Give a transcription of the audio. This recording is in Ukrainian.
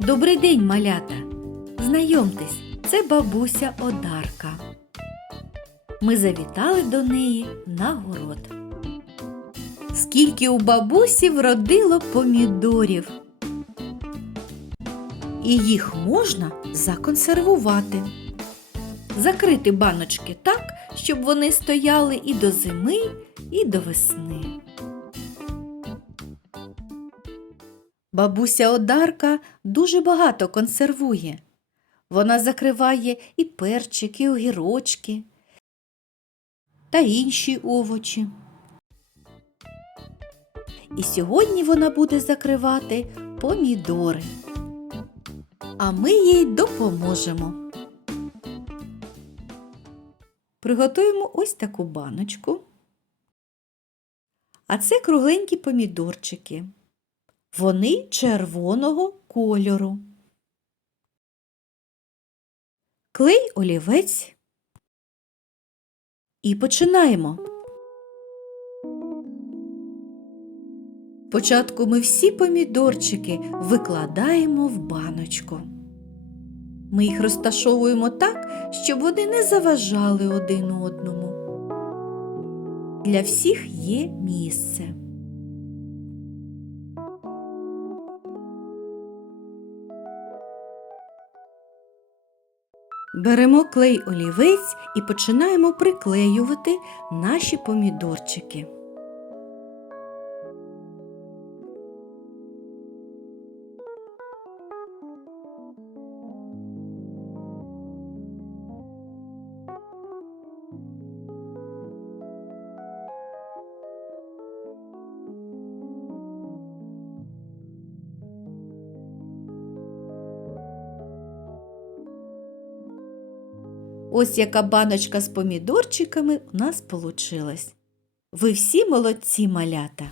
Добрий день, малята! Знайомтесь, це бабуся Одарка. Ми завітали до неї на город. Скільки у бабусі вродило помідорів. І їх можна законсервувати. Закрити баночки так, щоб вони стояли і до зими, і до весни. Бабуся Одарка дуже багато консервує. Вона закриває і перчик, і огірочки та інші овочі. І сьогодні вона буде закривати помідори. А ми їй допоможемо. Приготуємо ось таку баночку. А це кругленькі помідорчики. Вони червоного кольору. Клей олівець. І починаємо. Спочатку ми всі помідорчики викладаємо в баночку. Ми їх розташовуємо так, щоб вони не заважали один одному. Для всіх є місце. Беремо клей олівець і починаємо приклеювати наші помідорчики. Ось яка баночка з помідорчиками у нас получилась. Ви всі молодці малята.